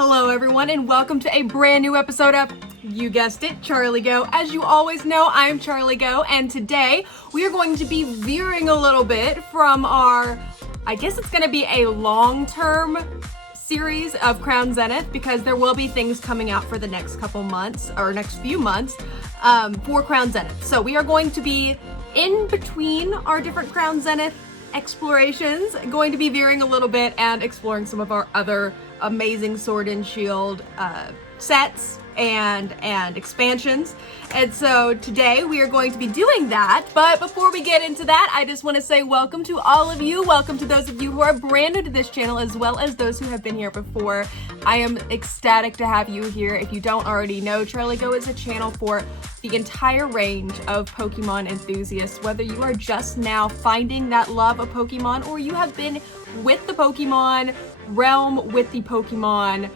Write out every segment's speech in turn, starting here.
Hello everyone and welcome to a brand new episode of, you guessed it, Charlie Geaux. As you always know, I'm Charlie Geaux, and today we are going to be veering a little bit from our, I guess it's going to be a long-term series of Crown Zenith, because there will be things coming out for the next couple months, or next few months, for Crown Zenith. So we are going to be in between our different Crown Zenith explorations, going to be veering a little bit and exploring some of our other amazing Sword and Shield sets and expansions. And so today we are going to be doing that. But before we get into that, I just want to say welcome to all of you. Welcome to those of you who are brand new to this channel, as well as those who have been here before. I am ecstatic to have you here. If you don't already know, CharlieGeaux is a channel for the entire range of Pokemon enthusiasts, whether you are just now finding that love of Pokemon, or you have been with the Pokemon realm, with the Pokemon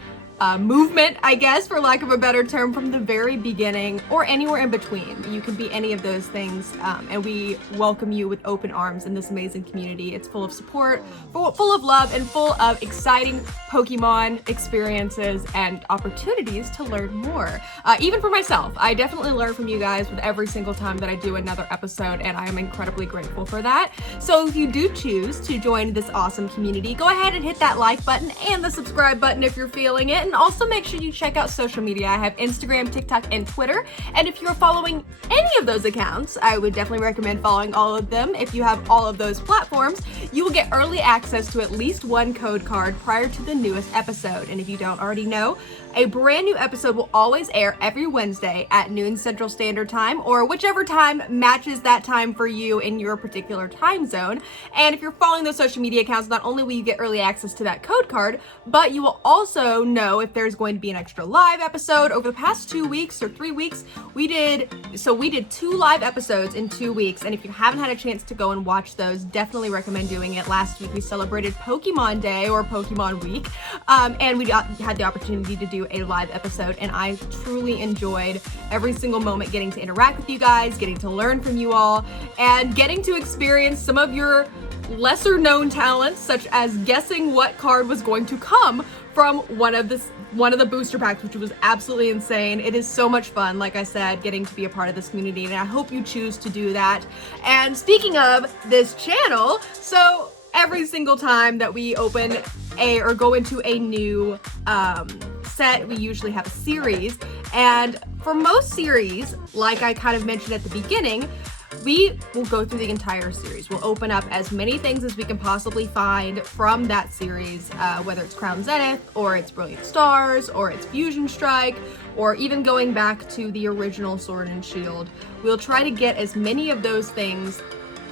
movement, I guess, for lack of a better term, from the very beginning, or anywhere in between. You can be any of those things, and we welcome you with open arms in this amazing community. It's full of support, full of love, and full of exciting Pokemon experiences and opportunities to learn more. Even for myself, I definitely learn from you guys with every single time that I do another episode, and I am incredibly grateful for that. So if you do choose to join this awesome community, go ahead and hit that like button and the subscribe button if you're feeling it. And also make sure you check out social media. I have Instagram, TikTok, and Twitter. And if you're following any of those accounts, I would definitely recommend following all of them. If you have all of those platforms, you will get early access to at least one code card prior to the newest episode. And if you don't already know, a brand new episode will always air every Wednesday at noon Central Standard Time, or whichever time matches that time for you in your particular time zone. And if you're following those social media accounts, not only will you get early access to that code card, but you will also know if there's going to be an extra live episode. Over the past 2 weeks or 3 weeks, we did 2 live episodes in 2 weeks. And if you haven't had a chance to go and watch those, definitely recommend doing it. Last week we celebrated Pokemon Day, or Pokemon Week, and we had the opportunity to do a live episode, and I truly enjoyed every single moment getting to interact with you guys, getting to learn from you all, and getting to experience some of your lesser known talents, such as guessing what card was going to come from one of the booster packs, which was absolutely insane. It is so much fun, like I said, getting to be a part of this community, and I hope you choose to do that. And speaking of this channel, so every single time that we open or go into a new set, we usually have a series. And for most series, like I kind of mentioned at the beginning, we will go through the entire series. We'll open up as many things as we can possibly find from that series, whether it's Crown Zenith, or it's Brilliant Stars, or it's Fusion Strike, or even going back to the original Sword and Shield. We'll try to get as many of those things,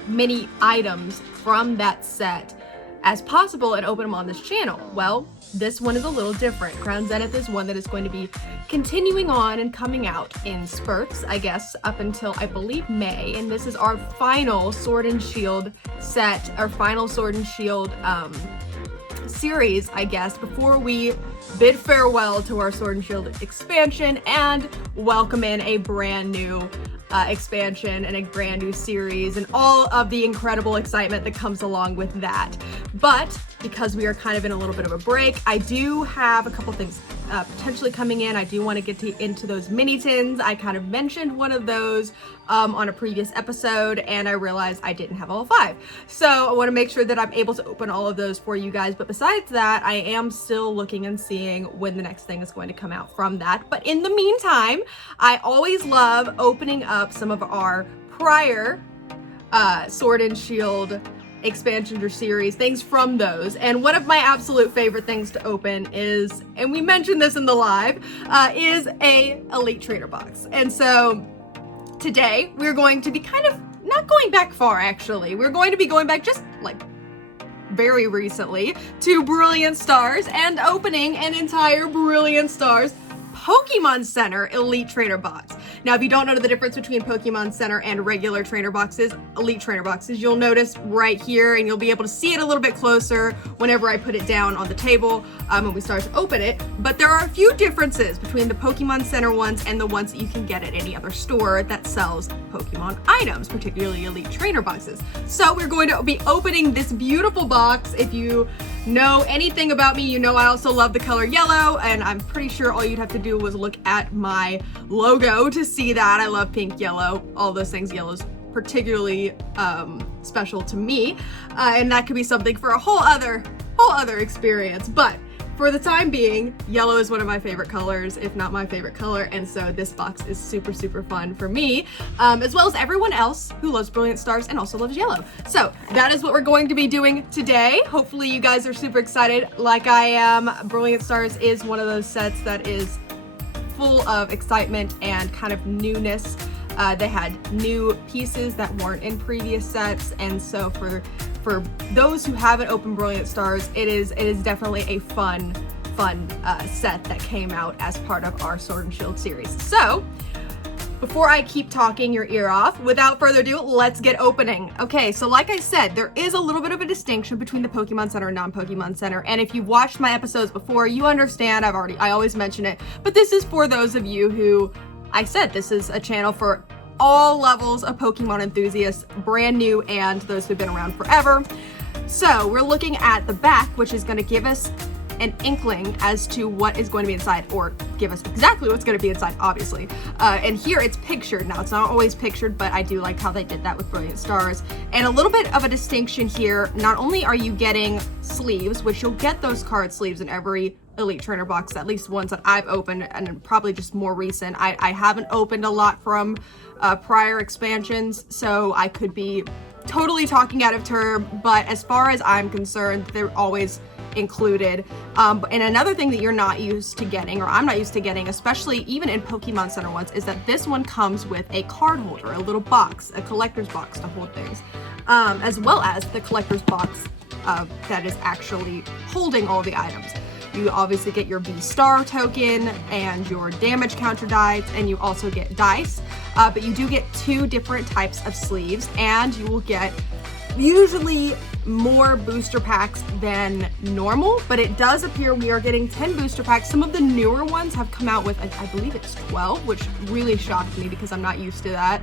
many items from that set as possible, and open them on this channel. Well, this one is a little different. Crown Zenith is one that is going to be continuing on and coming out in spurts, I guess, up until, I believe, May. And this is our final Sword and Shield set, our final Sword and Shield series, I guess, before we bid farewell to our Sword and Shield expansion and welcome in a brand new expansion and a brand new series, and all of the incredible excitement that comes along with that. But because we are kind of in a little bit of a break, I do have a couple things potentially coming in. I do want to get into those mini tins. I kind of mentioned one of those on a previous episode, and I realized I didn't have all 5. So I want to make sure that I'm able to open all of those for you guys. But besides that, I am still looking and seeing when the next thing is going to come out from that. But in the meantime, I always love opening up some of our prior Sword and Shield expansions or series, things from those. And one of my absolute favorite things to open is, and we mentioned this in the live, is a Elite Trainer box. And so today we're going to be kind of not going back far, actually. We're going to be going back just like very recently to Brilliant Stars and opening an entire Brilliant Stars Pokemon Center Elite Trainer box. Now, if you don't know the difference between Pokemon Center and regular trainer boxes, Elite Trainer boxes, you'll notice right here, and you'll be able to see it a little bit closer whenever I put it down on the table when we start to open it. But there are a few differences between the Pokemon Center ones and the ones that you can get at any other store that sells Pokemon items, particularly Elite Trainer boxes. So we're going to be opening this beautiful box. If you know anything about me, you know I also love the color yellow, and I'm pretty sure all you'd have to do was look at my logo to see that. I love pink, yellow, all those things. Yellow's particularly special to me, and that could be something for a whole other experience. But for the time being, yellow is one of my favorite colors, if not my favorite color, and so this box is super, super fun for me, as well as everyone else who loves Brilliant Stars and also loves yellow. So that is what we're going to be doing today. Hopefully you guys are super excited like I am. Brilliant Stars is one of those sets that is full of excitement and kind of newness. They had new pieces that weren't in previous sets, and so for those who haven't opened Brilliant Stars, it is definitely a fun set that came out as part of our Sword and Shield series. So before I keep talking your ear off, without further ado, let's get opening. Okay, so like I said, there is a little bit of a distinction between the Pokemon Center and non-Pokemon Center, and if you've watched my episodes before, you understand. I always mention it, but this is for those of you who, I said this is a channel for all levels of Pokemon enthusiasts, brand new and those who've been around forever. So we're looking at the back, which is going to give us an inkling as to what is going to be inside, or give us exactly what's going to be inside, obviously. And here it's pictured. Now, it's not always pictured, but I do like how they did that with Brilliant Stars. And a little bit of a distinction here, not only are you getting sleeves, which you'll get those card sleeves in every Elite Trainer box, at least ones that I've opened, and probably just more recent. I haven't opened a lot from prior expansions, so I could be totally talking out of turn, but as far as I'm concerned, they're always included. And another thing that you're not used to getting, or I'm not used to getting, especially even in Pokemon Center ones, is that this one comes with a card holder, a little box, a collector's box to hold things, as well as the collector's box that is actually holding all the items. You obviously get your V-Star token and your damage counter dice, and you also get dice, but you do get 2 different types of sleeves, and you will get usually more booster packs than normal, but it does appear we are getting 10 booster packs. Some of the newer ones have come out with, I believe it's 12, which really shocked me because I'm not used to that.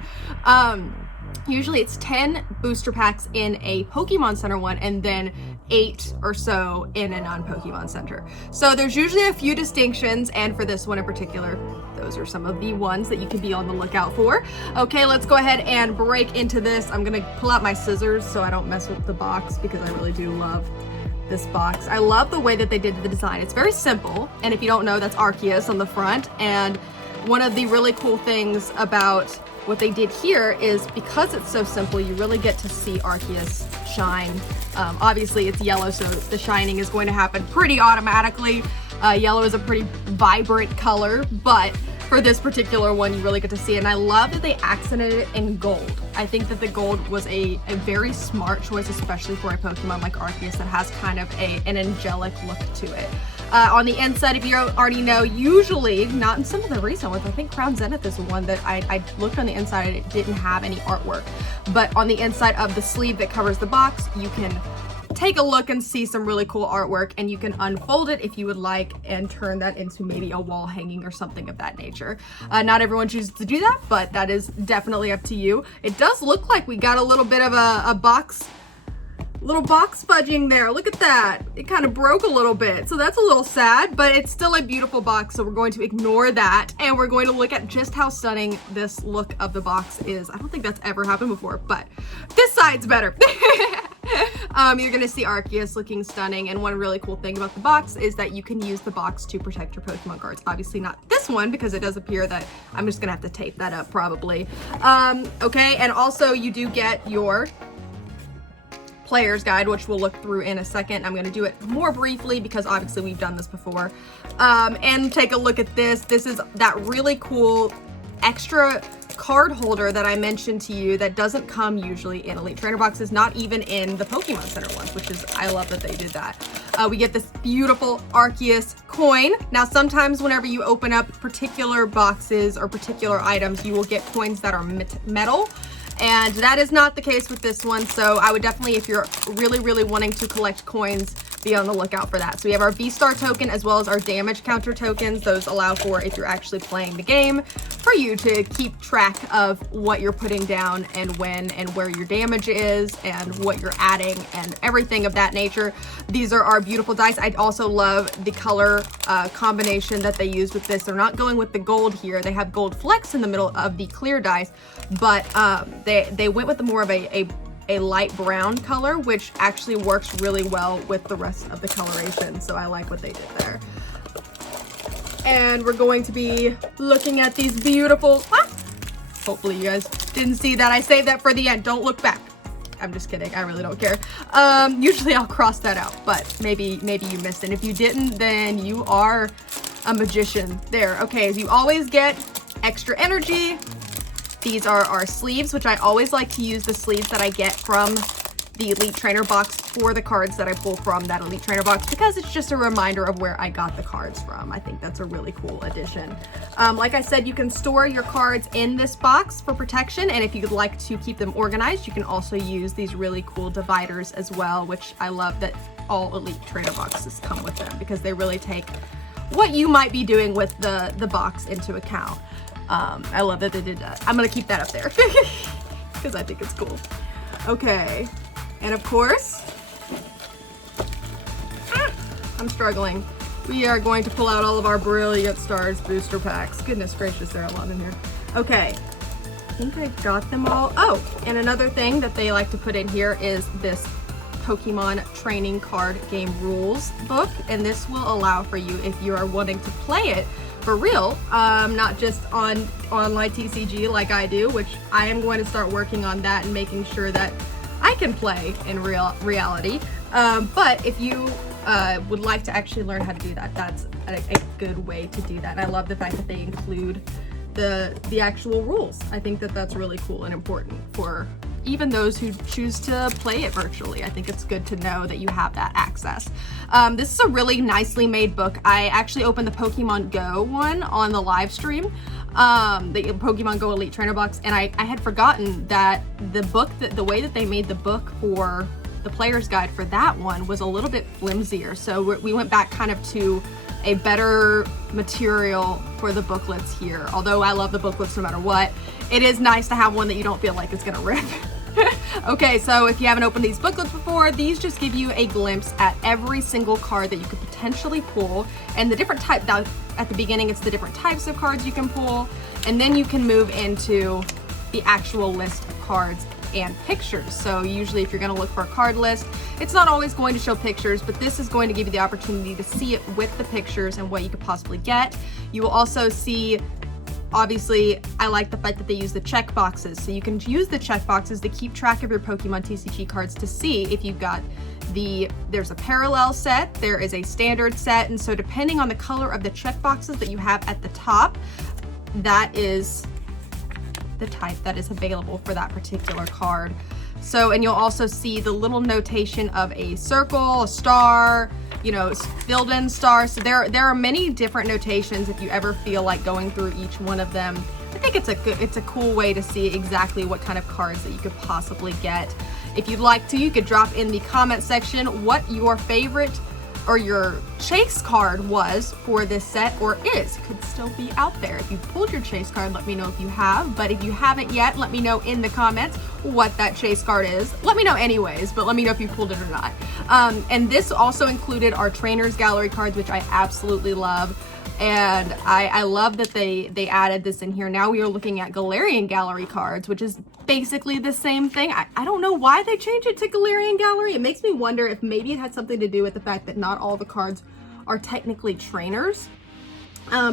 Usually it's 10 booster packs in a Pokemon Center one, and then 8 or so in a non-Pokemon Center. So there's usually a few distinctions, and for this one in particular, those are some of the ones that you can be on the lookout for. Okay, let's go ahead and break into this. I'm gonna pull out my scissors so I don't mess with the box, because I really do love this box. I love the way that they did the design. It's very simple, and if you don't know, that's Arceus on the front. And one of the really cool things about what they did here is, because it's so simple, you really get to see Arceus shine. Obviously it's yellow, so the shining is going to happen pretty automatically. Yellow is a pretty vibrant color, but for this particular one, you really get to see it. And I love that they accented it in gold. I think that the gold was a very smart choice, especially for a Pokemon like Arceus that has kind of an angelic look to it. On the inside, if you already know, usually, not in some of the recent ones, I think Crown Zenith is one that I looked on the inside and it didn't have any artwork. But on the inside of the sleeve that covers the box, you can take a look and see some really cool artwork, and you can unfold it if you would like and turn that into maybe a wall hanging or something of that nature. Not everyone chooses to do that, but that is definitely up to you. It does look like we got a little bit of a box fudging there. Look at that. It kind of broke a little bit, so that's a little sad, but it's still a beautiful box, so we're going to ignore that, and we're going to look at just how stunning this look of the box is. I don't think that's ever happened before, but this side's better. You're gonna see Arceus looking stunning, and one really cool thing about the box is that you can use the box to protect your Pokemon cards. Obviously not this one, because it does appear that I'm just gonna have to tape that up probably. Okay, and also you do get your player's guide, which we'll look through in a second. I'm going to do it more briefly because obviously we've done this before. And take a look at this. This is that really cool extra card holder that I mentioned to you that doesn't come usually in Elite Trainer boxes, not even in the Pokemon Center ones, which is, I love that they did that. We get this beautiful Arceus coin. Now, sometimes whenever you open up particular boxes or particular items, you will get coins that are metal. And that is not the case with this one, so I would definitely, if you're really wanting to collect coins be on the lookout for that. So we have our V-Star token as well as our damage counter tokens. Those allow for, if you're actually playing the game, for you to keep track of what you're putting down and when and where your damage is and what you're adding and everything of that nature. These are our beautiful dice. I also love the color combination that they use with this. They're not going with the gold here. They have gold flecks in the middle of the clear dice, but they went with more of a light brown color, which actually works really well with the rest of the coloration. So I like what they did there. And we're going to be looking at these beautiful, hopefully you guys didn't see that. I saved that for the end. Don't look back. I'm just kidding. I really don't care. Usually I'll cross that out, but maybe you missed it. If you didn't, then you are a magician there. Okay, so you always get extra energy. These are our sleeves, which I always like to use the sleeves that I get from the Elite Trainer box for the cards that I pull from that Elite Trainer box, because it's just a reminder of where I got the cards from. I think that's a really cool addition. Like I said, you can store your cards in this box for protection, and if you'd like to keep them organized, you can also use these really cool dividers as well, which I love that all Elite Trainer boxes come with them, because they really take what you might be doing with the box into account. I love that they did that. I'm gonna keep that up there because I think it's cool. Okay, and of course, I'm struggling. We are going to pull out all of our Brilliant Stars booster packs. Goodness gracious, there are a lot in here. Okay, I think I got them all. Oh, and another thing that they like to put in here is this Pokemon training card game rules book, and this will allow for you, if you are wanting to play it for real, not just on online TCG like I do, which I am going to start working on that and making sure that I can play in reality. But if you would like to actually learn how to do that, that's a good way to do that. And I love the fact that they include the actual rules. I think that that's really cool and important for even those who choose to play it virtually. I think it's good to know that you have that access. This is a really nicely made book. I actually opened the Pokemon Go one on the live stream, the Pokemon Go Elite Trainer box, and I had forgotten that the way that they made the book for the player's guide for that one was a little bit flimsier. So we went back kind of to a better material for the booklets here. Although I love the booklets no matter what, it is nice to have one that you don't feel like is gonna rip. Okay, so if you haven't opened these booklets before, these just give you a glimpse at every single card that you could potentially pull, and the different type. At the beginning, it's the different types of cards you can pull, and then you can move into the actual list of cards and pictures. So usually if you're going to look for a card list, it's not always going to show pictures, but this is going to give you the opportunity to see it with the pictures and what you could possibly get. You will also see, obviously, I like the fact that they use the check boxes. So you can use the check boxes to keep track of your Pokemon TCG cards to see if you've got there's a parallel set, there is a standard set, and so depending on the color of the check boxes that you have at the top, that is the type that is available for that particular card. So, and you'll also see the little notation of a circle, a star, you know, filled in stars. So there are many different notations if you ever feel like going through each one of them. I think it's a cool way to see exactly what kind of cards that you could possibly get. If you'd like to, you could drop in the comment section what your favorite or your chase card was for this set, or is. It could still be out there. If you pulled your chase card, let me know if you have, but if you haven't yet, let me know in the comments what that chase card is. Let me know anyways, but let me know if you pulled it or not. And this also included our Trainers Gallery cards, which I absolutely love. And I love that they added this in here. Now we are looking at Galarian Gallery cards, which is basically the same thing. I don't know why they changed it to Galarian Gallery. It makes me wonder if maybe it had something to do with the fact that not all the cards are technically trainers.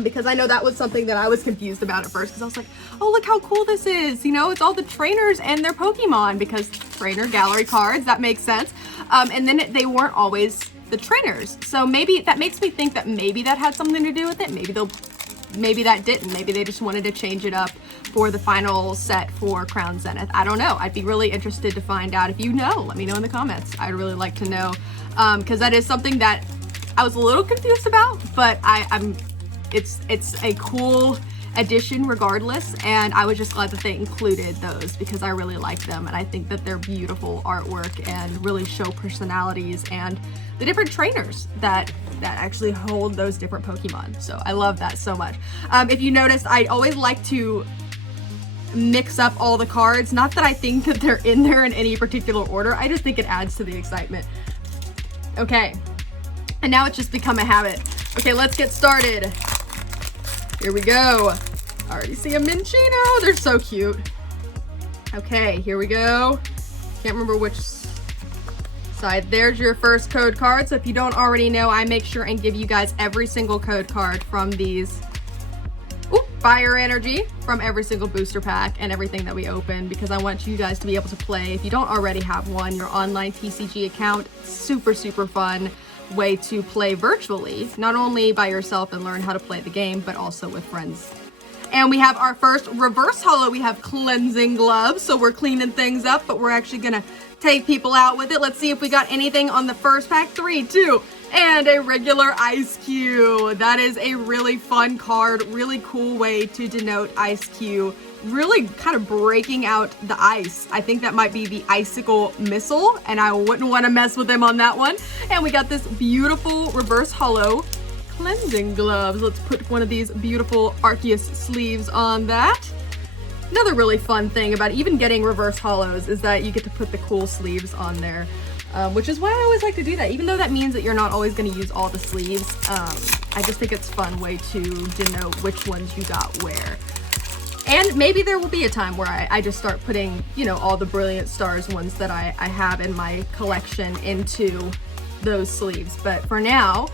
Because I know that was something that I was confused about at first, because I was like, oh, look how cool this is. You know, it's all the trainers and their Pokemon, because trainer gallery cards, that makes sense. And then they weren't always the trainers. So maybe that makes me think that maybe that had something to do with it. Maybe that didn't. Maybe they just wanted to change it up for the final set for Crown Zenith. I don't know. I'd be really interested to find out. If you know, let me know in the comments. I'd really like to know, because that is something that I was a little confused about, but it's a cool addition regardless, and I was just glad that they included those because I really like them, and I think that they're beautiful artwork and really show personalities and the different trainers that actually hold those different Pokemon. So I love that so much. If you noticed, I always like to mix up all the cards. Not that I think that they're in there in any particular order. I just think it adds to the excitement. Okay, and now it's just become a habit. Okay, let's get started. Here we go. I already see a Minccino. They're so cute. Okay, here we go. Can't remember which side. There's your first code card. So if you don't already know, I make sure and give you guys every single code card from these fire energy from every single booster pack and everything that we open, because I want you guys to be able to play, if you don't already have one, your online TCG account. Super fun way to play virtually, not only by yourself and learn how to play the game, but also with friends. And we have our first reverse holo. We have cleansing gloves, so we're cleaning things up, but we're actually gonna take people out with it. Let's see if we got anything on the first pack. 3, 2, and a regular Ice Cube. That is a really fun card, really cool way to denote Ice Cube. Really kind of breaking out the ice. I think that might be the Icicle Missile, and I wouldn't want to mess with them on that one. And we got this beautiful reverse holo cleansing gloves. Let's put one of these beautiful Arceus sleeves on that. Another really fun thing about even getting reverse holos is that you get to put the cool sleeves on there, which is why I always like to do that, even though that means that you're not always going to use all the sleeves. I just think it's a fun way to denote which ones you got where. And maybe there will be a time where I just start putting, you know, all the Brilliant Stars ones that I have in my collection into those sleeves. But for now,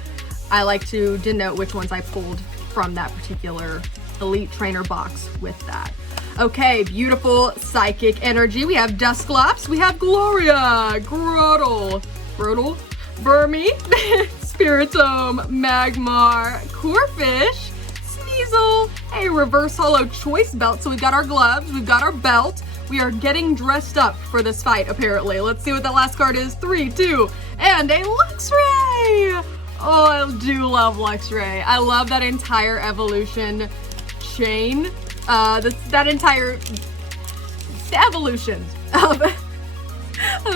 I like to denote which ones I pulled from that particular Elite Trainer box with that. Okay, beautiful Psychic Energy. We have Dusclops, we have Gloria, Grotle, Burmy, Spiritomb, Magmar, Corphish, Sneasel, a reverse holo choice belt. So we've got our gloves, we've got our belt. We are getting dressed up for this fight, apparently. Let's see what that last card is. 3, 2, and a Luxray! Oh, I do love Luxray. I love that entire evolution chain. That entire evolution of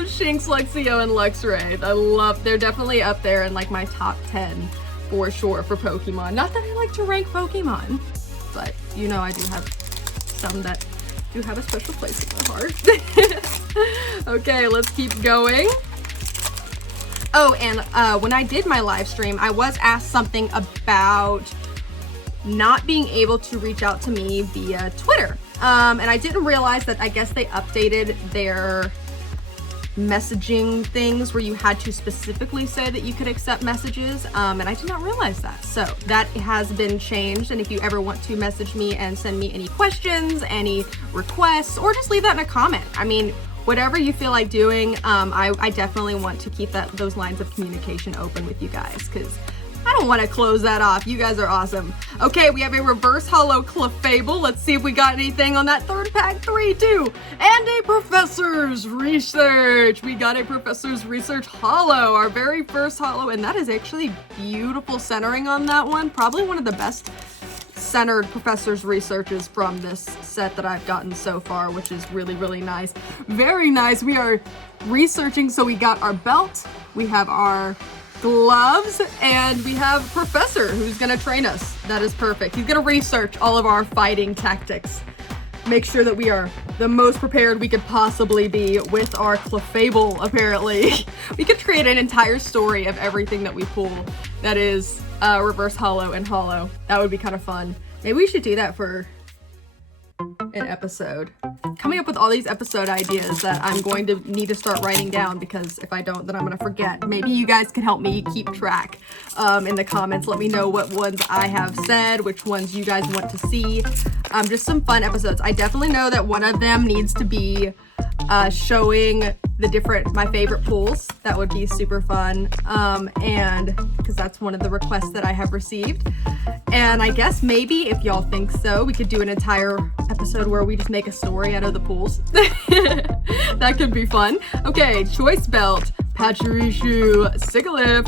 Shinx, Luxio, and Luxray. They're definitely up there in like my top 10 for sure for Pokemon. Not that I like to rank Pokemon, but you know I do have some that do have a special place in my heart. Okay, let's keep going. Oh, and when I did my live stream, I was asked something about not being able to reach out to me via Twitter. And I didn't realize that I guess they updated their messaging things where you had to specifically say that you could accept messages. And I did not realize that. So that has been changed. And if you ever want to message me and send me any questions, any requests, or just leave that in a comment. I mean, whatever you feel like doing, I definitely want to keep those lines of communication open with you guys, because I don't want to close that off. You guys are awesome. Okay, we have a reverse holo Clefable. Let's see if we got anything on that third pack. 3, 2, and a Professor's Research. We got a Professor's Research holo, our very first holo, and that is actually beautiful centering on that one. Probably one of the best centered Professor's Researches from this set that I've gotten so far, which is really nice. Very nice. We are researching, so we got our belt, we have our gloves, and we have Professor who's gonna train us. That is perfect. He's gonna research all of our fighting tactics. Make sure that we are the most prepared we could possibly be with our Clefable, apparently. We could create an entire story of everything that we pull that is reverse holo and holo. That would be kind of fun. Maybe we should do that for an episode. Coming up with all these episode ideas that I'm going to need to start writing down, because if I don't, then I'm gonna forget. Maybe you guys can help me keep track in the comments. Let me know what ones I have said, which ones you guys want to see. Just some fun episodes. I definitely know that one of them needs to be showing my favorite pulls. That would be super fun, and because that's one of the requests that I have received. And I guess maybe if y'all think so, we could do an entire episode where we just make a story out of the pulls. That could be fun. Okay, Choice Belt, Pachirisu, Sigalip,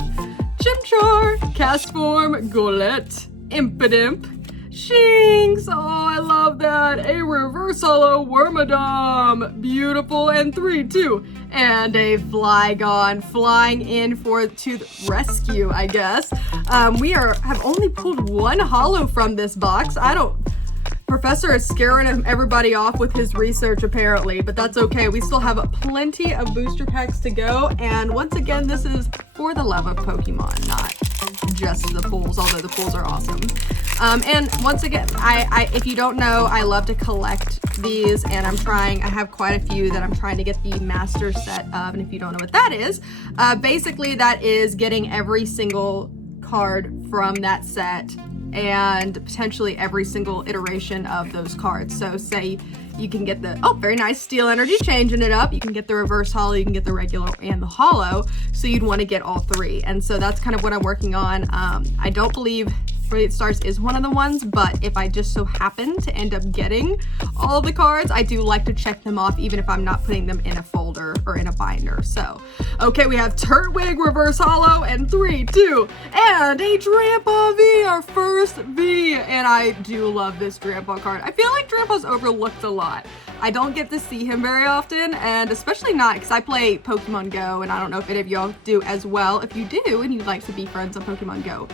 Chimchar, Castform, Golett, Impidimp, Shinx! Oh, I love that. A reverse holo Wormadam. Beautiful. And 3, 2. And a Flygon flying in to the rescue, I guess. We have only pulled 1 holo from this box. Professor is scaring everybody off with his research apparently, but that's okay. We still have plenty of booster packs to go. And once again, this is for the love of Pokemon, not just the pulls, although the pulls are awesome. And once again, if you don't know, I love to collect these, and I have quite a few that I'm trying to get the master set of. And if you don't know what that is, basically that is getting every single card from that set and potentially every single iteration of those cards. So say you can get the, oh, very nice, Steel Energy, changing it up. You can get the reverse holo, you can get the regular and the holo. So you'd want to get all 3. And so that's kind of what I'm working on. I don't believe Brilliant Stars is one of the ones, but if I just so happen to end up getting all the cards, I do like to check them off even if I'm not putting them in a folder or in a binder. So, okay, we have Turtwig reverse holo and 3, 2, and a Drampa V, our first V. And I do love this Drampa card. I feel like Drampa's overlooked a lot. I don't get to see him very often, and especially not because I play Pokemon Go, and I don't know if any of y'all do as well. If you do and you'd like to be friends on Pokemon Go,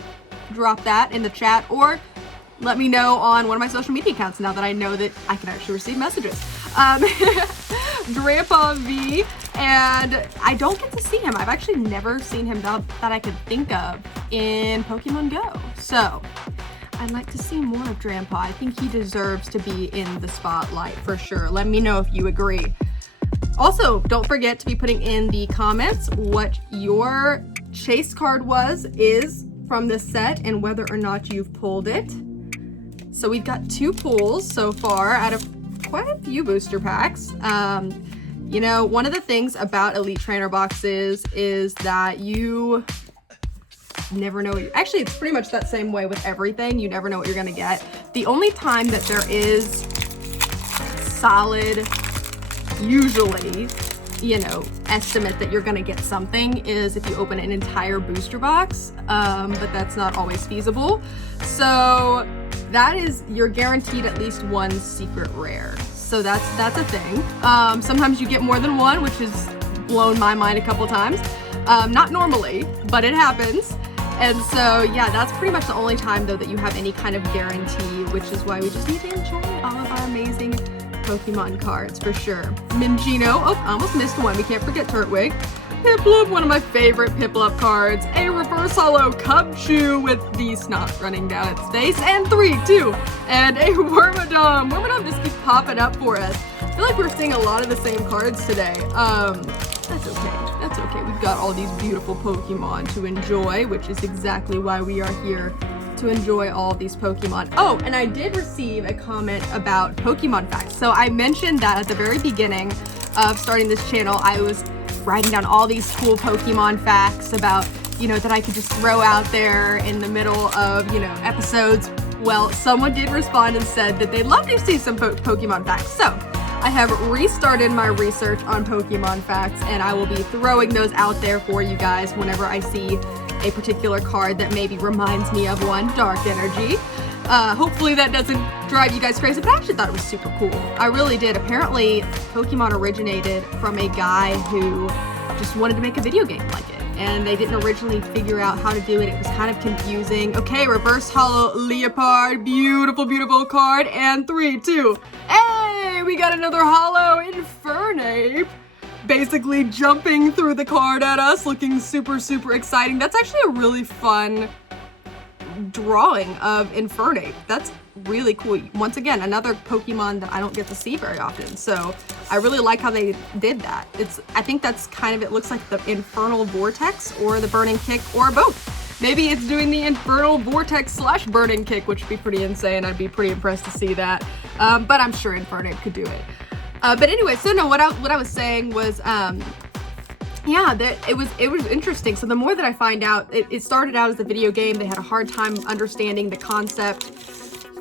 drop that in the chat or let me know on one of my social media accounts now that I know that I can actually receive messages. Drampa V, and I don't get to see him. I've actually never seen him that I could think of in Pokemon Go. So I'd like to see more of Drampa. I think he deserves to be in the spotlight for sure. Let me know if you agree. Also, don't forget to be putting in the comments what your chase card is from this set and whether or not you've pulled it. So we've got 2 pulls so far out of quite a few booster packs. You know, one of the things about Elite Trainer boxes is that you never know. Actually, it's pretty much that same way with everything. You never know what you're gonna get. The only time that there is solid, usually, you know, estimate that you're gonna get something is if you open an entire booster box, but that's not always feasible. So that is, you're guaranteed at least 1 secret rare. So that's a thing. Sometimes you get more than 1, which has blown my mind a couple times. Not normally, but it happens. And so, yeah, that's pretty much the only time, though, that you have any kind of guarantee, which is why we just need to enjoy all of our amazing Pokemon cards, for sure. Minccino, oh, I almost missed one. We can't forget Turtwig. Piplup, one of my favorite Piplup cards. A reverse holo Cubchoo with the snot running down its face. And 3, 2, and a Wormadam. Wormadam just keeps popping up for us. I feel like we're seeing a lot of the same cards today. That's okay. That's okay. We've got all these beautiful Pokemon to enjoy, which is exactly why we are here, to enjoy all these Pokemon. Oh, and I did receive a comment about Pokemon facts. So I mentioned that at the very beginning of starting this channel, I was writing down all these cool Pokemon facts about, you know, that I could just throw out there in the middle of, you know, episodes. Well, someone did respond and said that they'd love to see some Pokemon facts. So I have restarted my research on Pokemon facts, and I will be throwing those out there for you guys whenever I see a particular card that maybe reminds me of one, Dark Energy. Hopefully that doesn't drive you guys crazy, but I actually thought it was super cool. I really did. Apparently, Pokemon originated from a guy who just wanted to make a video game like it, and they didn't originally figure out how to do it. It was kind of confusing. Okay, reverse holo Leopard, beautiful, beautiful card, and 3, 2, hey, we got another holo Infernape, basically jumping through the card at us, looking super, super exciting. That's actually a really fun drawing of Infernape. That's really cool. Once again, another Pokemon that I don't get to see very often. So I really like how they did that. I think that's kind of, it looks like the Infernal Vortex or the Burning Kick or both. Maybe it's doing the Infernal Vortex / Burning Kick, which would be pretty insane. I'd be pretty impressed to see that. But I'm sure Infernape could do it. But anyway, so no, what I was saying was, yeah, it was interesting. So the more that I find out, it started out as a video game. They had a hard time understanding the concept.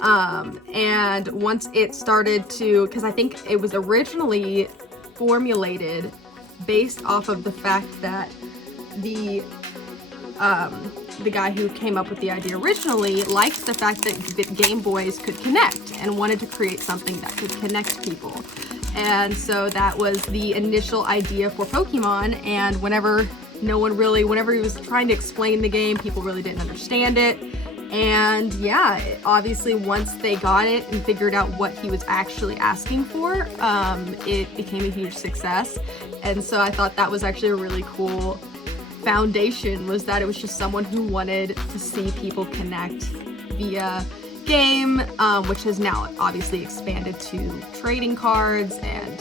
And once it started to, because I think it was originally formulated based off of the fact that the the guy who came up with the idea originally, liked the fact that Game Boys could connect and wanted to create something that could connect people. And so that was the initial idea for Pokemon, and whenever he was trying to explain the game, people really didn't understand it. And yeah, obviously once they got it and figured out what he was actually asking for, it became a huge success. And so I thought that was actually a really cool foundation, was that it was just someone who wanted to see people connect via game, which has now obviously expanded to trading cards and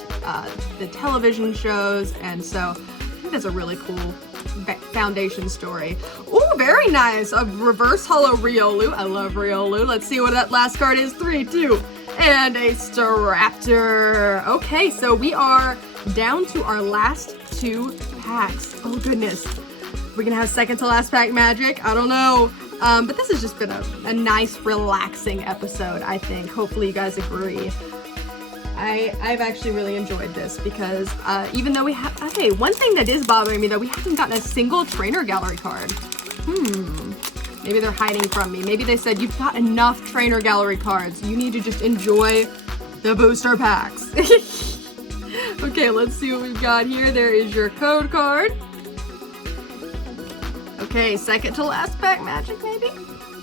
the television shows. And so I think that's a really cool foundation story. Ooh, very nice. A reverse holo Riolu. I love Riolu. Let's see what that last card is. 3, 2, and a Staraptor. Okay, so we are down to our last 2 packs. Oh goodness. We're gonna have second to last pack magic. I don't know. But this has just been a nice, relaxing episode, I think. Hopefully you guys agree. I've actually really enjoyed this because even though we have, okay, one thing that is bothering me though, we haven't gotten a single trainer gallery card. Maybe they're hiding from me. Maybe they said, you've got enough trainer gallery cards. You need to just enjoy the booster packs. Okay, let's see what we've got here. There is your code card. Okay, second to last pack magic maybe?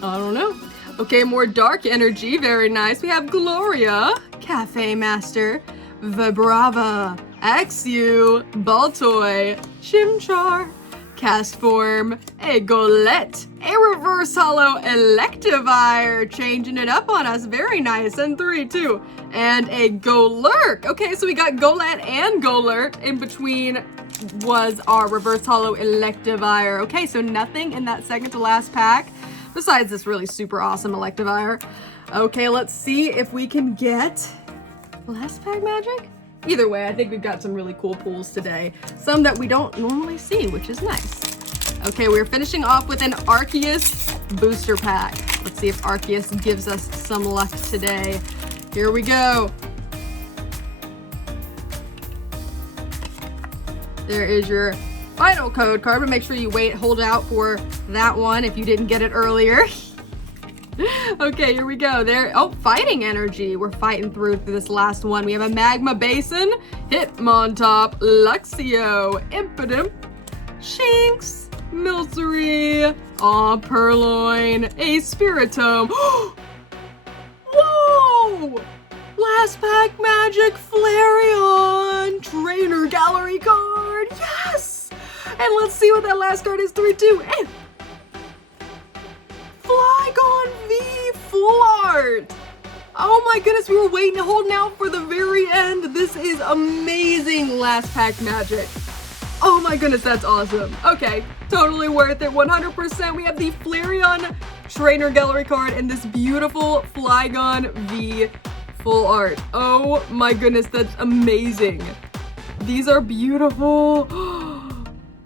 I don't know. Okay, more dark energy, very nice. We have Gloria, Cafe Master, Vibrava, Axew, Baltoy, Chimchar, Castform, a Golett, a Reverse Holo Electivire, changing it up on us, very nice, and 3, 2, and a Golurk. Okay, so we got Golett and Golurk. In between was our Reverse Holo Electivire. Okay, so nothing in that second to last pack besides this really super awesome Electivire. Okay, let's see if we can get last pack magic. Either way, I think we've got some really cool pulls today. Some that we don't normally see, which is nice. Okay, we're finishing off with an Arceus booster pack. Let's see if Arceus gives us some luck today. Here we go. There is your final code card, but make sure you hold out for that one if you didn't get it earlier. Okay, here we go. There, oh, fighting energy. We're fighting through this last one. We have a Magma Basin, Hitmontop, Luxio, Impidimp, Shinx, Milcery, aw, Purloin, a Spiritomb. Whoa! Last pack magic Flareon, trainer gallery card. Yes! And let's see what that last card is. 3, 2, and Flygon V full art. Oh my goodness, we were waiting, holding out for the very end. This is amazing last pack magic. Oh my goodness, that's awesome. Okay, totally worth it, 100%. We have the Flareon trainer gallery card and this beautiful Flygon V full art. Oh my goodness, that's amazing. These are beautiful.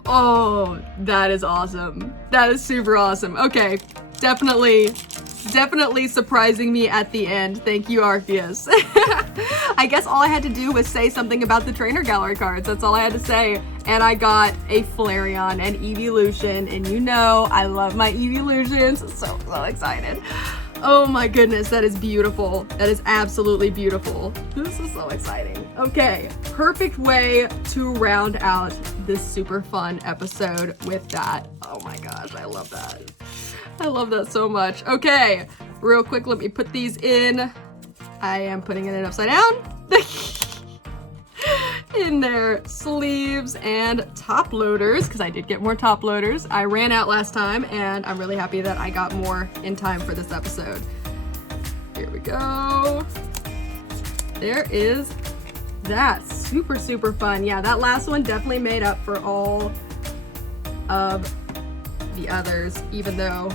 Oh, that is awesome. That is super awesome. Okay, definitely surprising me at the end. Thank you, Arceus. I guess all I had to do was say something about the trainer gallery cards. That's all I had to say. And I got a Flareon and Evolution, and you know I love my Evolutions. So excited. Oh my goodness, that is beautiful. That is absolutely beautiful. This is so exciting. Okay, perfect way to round out this super fun episode with that. Oh my gosh, I love that. I love that so much. Okay, real quick, let me put these in. I am putting it in upside down. In their sleeves and top loaders, because I did get more top loaders. I ran out last time, and I'm really happy that I got more in time for this episode. Here we go. There is that. Super, super fun. Yeah, that last one definitely made up for all of the others, even though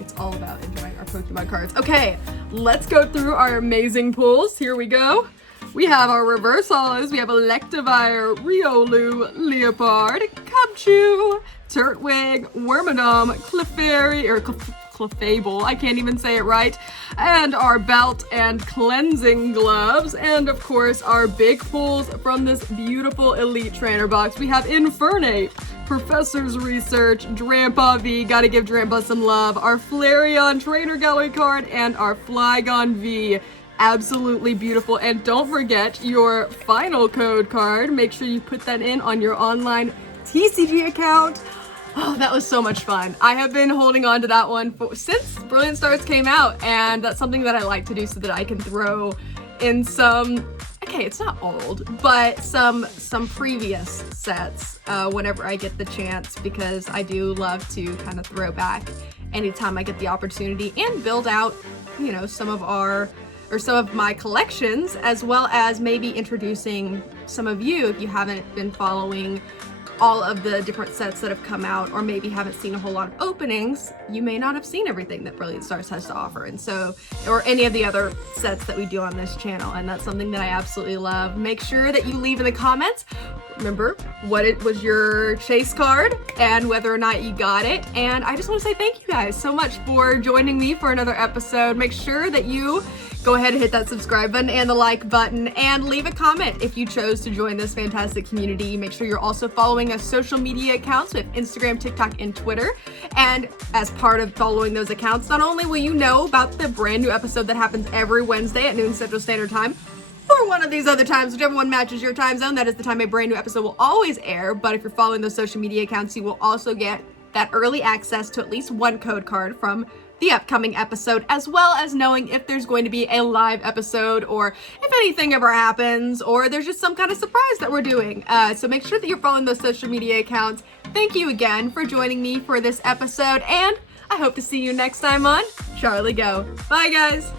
it's all about enjoying our Pokemon cards. Okay, let's go through our amazing pulls. Here we go. We have our reverse holos. We have Electivire, Riolu, Leopard, Cubchoo, Turtwig, Wormadam, Clefairy, or Clefable, I can't even say it right, and our belt and cleansing gloves, and of course our big pulls from this beautiful Elite Trainer box. We have Infernape, Professor's Research, Drampa V, gotta give Drampa some love, our Flareon Trainer Gallery card, and our Flygon V. Absolutely beautiful. And don't forget your final code card. Make sure you put that in on your online TCG account. Oh, that was so much fun. I have been holding on to that one since Brilliant Stars came out, and that's something that I like to do so that I can throw in some, okay, it's not old, but some previous sets whenever I get the chance, because I do love to kind of throw back anytime I get the opportunity and build out, you know, some of my collections, as well as maybe introducing some of you, if you haven't been following all of the different sets that have come out, or maybe haven't seen a whole lot of openings, you may not have seen everything that Brilliant Stars has to offer, and so, or any of the other sets that we do on this channel, and that's something that I absolutely love. Make sure that you leave in the comments, remember, what it was your chase card, and whether or not you got it, and I just want to say thank you guys so much for joining me for another episode. Make sure that you go ahead and hit that subscribe button and the like button, and leave a comment if you chose to join this fantastic community. Make sure you're also following us social media accounts with Instagram, TikTok, and Twitter. And as part of following those accounts, not only will you know about the brand new episode that happens every Wednesday at noon Central Standard Time, or one of these other times, whichever one matches your time zone, that is the time a brand new episode will always air. But if you're following those social media accounts, you will also get that early access to at least one code card from the upcoming episode, as well as knowing if there's going to be a live episode, or if anything ever happens, or there's just some kind of surprise that we're doing. So make sure that you're following those social media accounts. Thank you again for joining me for this episode, and I hope to see you next time on Charlie Geaux. Bye, guys.